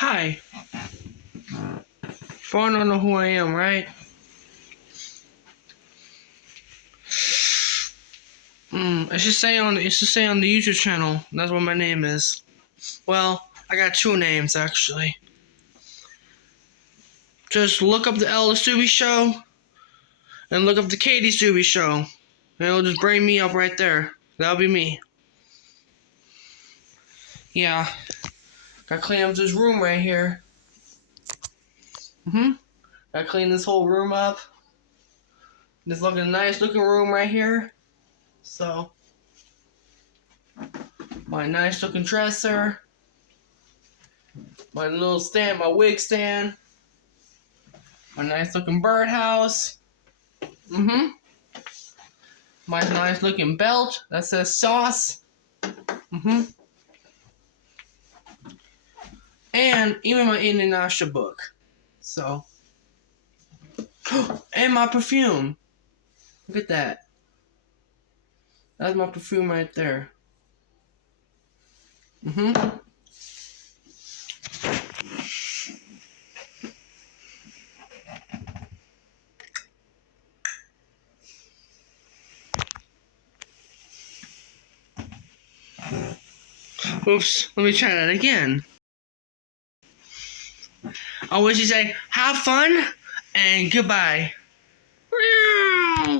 Hi. Phone don't know who I am, right? It should say on the YouTube channel. That's what my name is. Well, I got two names actually. Just look up the Ella Stubby Show and look up the Katie Stubby Show. And it'll just bring me up right there. That'll be me. Yeah. Gotta clean up this room right here. Gotta clean this whole room up. This looking nice looking room right here. So, my nice looking dresser. My little stand, my wig stand. My nice looking birdhouse. My nice looking belt that says sauce. And even my Inuyasha book. So. And my perfume. Look at that. That's my perfume right there. Oops, let me try that again. I wish you say, have fun and goodbye.